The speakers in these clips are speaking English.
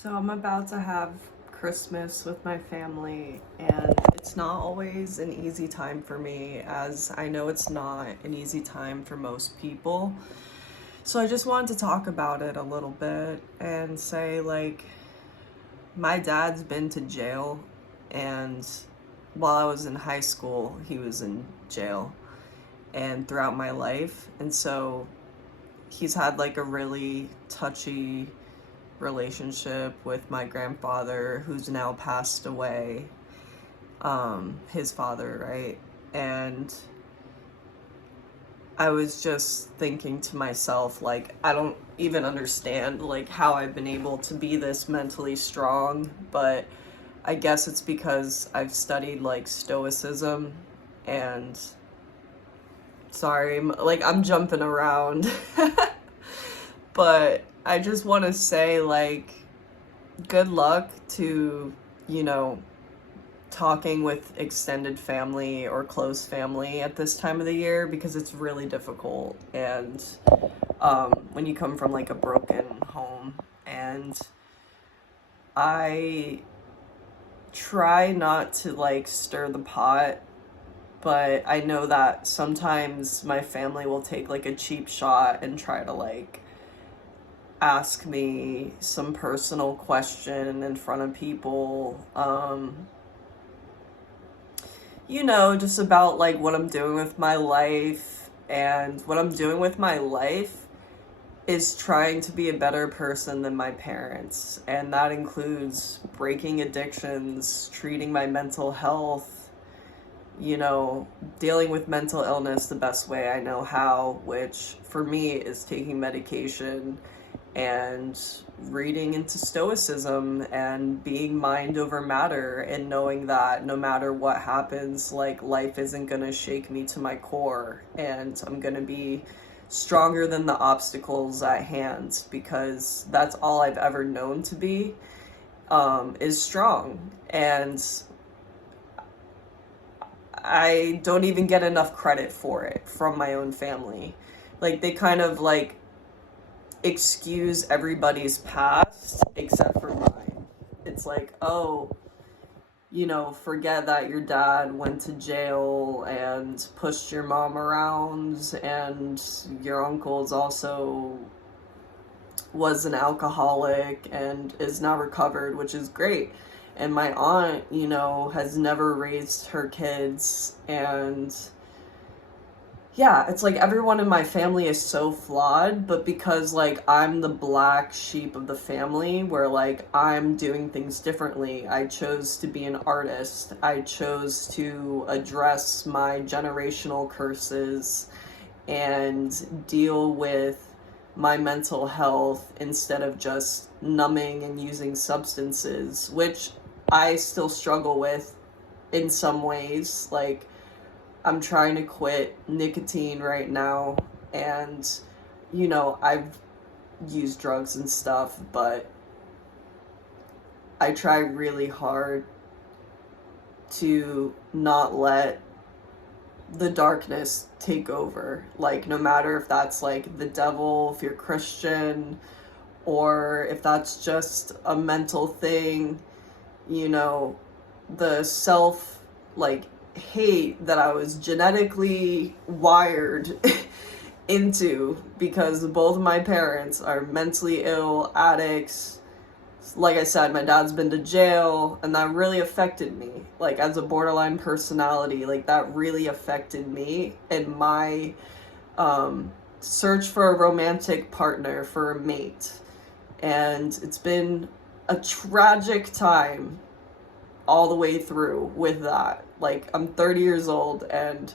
So I'm about to have Christmas with my family, and it's not always an easy time for me, as I know it's not an easy time for most people. So I just wanted to talk about it a little bit and say, like, my dad's been to jail, and while I was in high school, he was in jail, and throughout my life. And so he's had like a really touchy relationship with my grandfather, who's now passed away, his father, right? And I was just thinking to myself, like, I don't even understand like how I've been able to be this mentally strong, but I guess it's because I've studied like stoicism. And sorry, like, I'm jumping around. But I just want to say, like, good luck to, you know, talking with extended family or close family at this time of the year, because it's really difficult. And when you come from like a broken home, and I try not to like stir the pot, but I know that sometimes my family will take like a cheap shot and try to like ask me some personal question in front of people, just about like what I'm doing with my life. And what I'm doing with my life is trying to be a better person than my parents. And that includes breaking addictions, treating my mental health, dealing with mental illness the best way I know how, which for me is taking medication and reading into stoicism and being mind over matter, and knowing that no matter what happens, like, life isn't gonna shake me to my core, and I'm gonna be stronger than the obstacles at hand, because that's all I've ever known to be, is strong. And I don't even get enough credit for it from my own family. Like, they kind of like excuse everybody's past except for mine. It's like, oh, forget that your dad went to jail and pushed your mom around, and your uncle's also was an alcoholic and is now recovered, which is great. And my aunt, has never raised her kids. And yeah, it's like everyone in my family is so flawed, but because like I'm the black sheep of the family, where like I'm doing things differently. I chose to be an artist. I chose to address my generational curses and deal with my mental health instead of just numbing and using substances, which I still struggle with in some ways. Like, I'm trying to quit nicotine right now, and I've used drugs and stuff, but I try really hard to not let the darkness take over. Like, no matter if that's like the devil, if you're Christian, or if that's just a mental thing, the self, like, hate that I was genetically wired into, because both of my parents are mentally ill addicts. Like I said, my dad's been to jail, and that really affected me. Like, as a borderline personality, like, that really affected me and my search for a romantic partner, for a mate. And it's been a tragic time all the way through with that. Like, I'm 30 years old and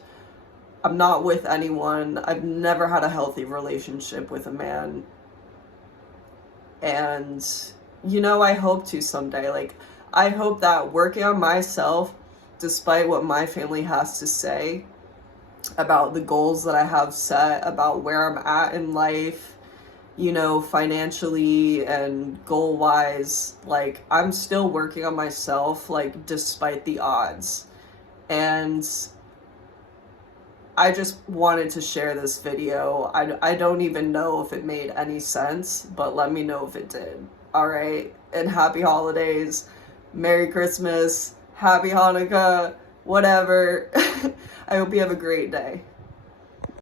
I'm not with anyone. I've never had a healthy relationship with a man. And, I hope to someday. Like, I hope that working on myself, despite what my family has to say about the goals that I have set, about where I'm at in life, financially and goal wise, like, I'm still working on myself, like, despite the odds. And I just wanted to share this video. I don't even know if it made any sense, but let me know if it did. All right? And happy holidays. Merry Christmas. Happy Hanukkah. Whatever. I hope you have a great day.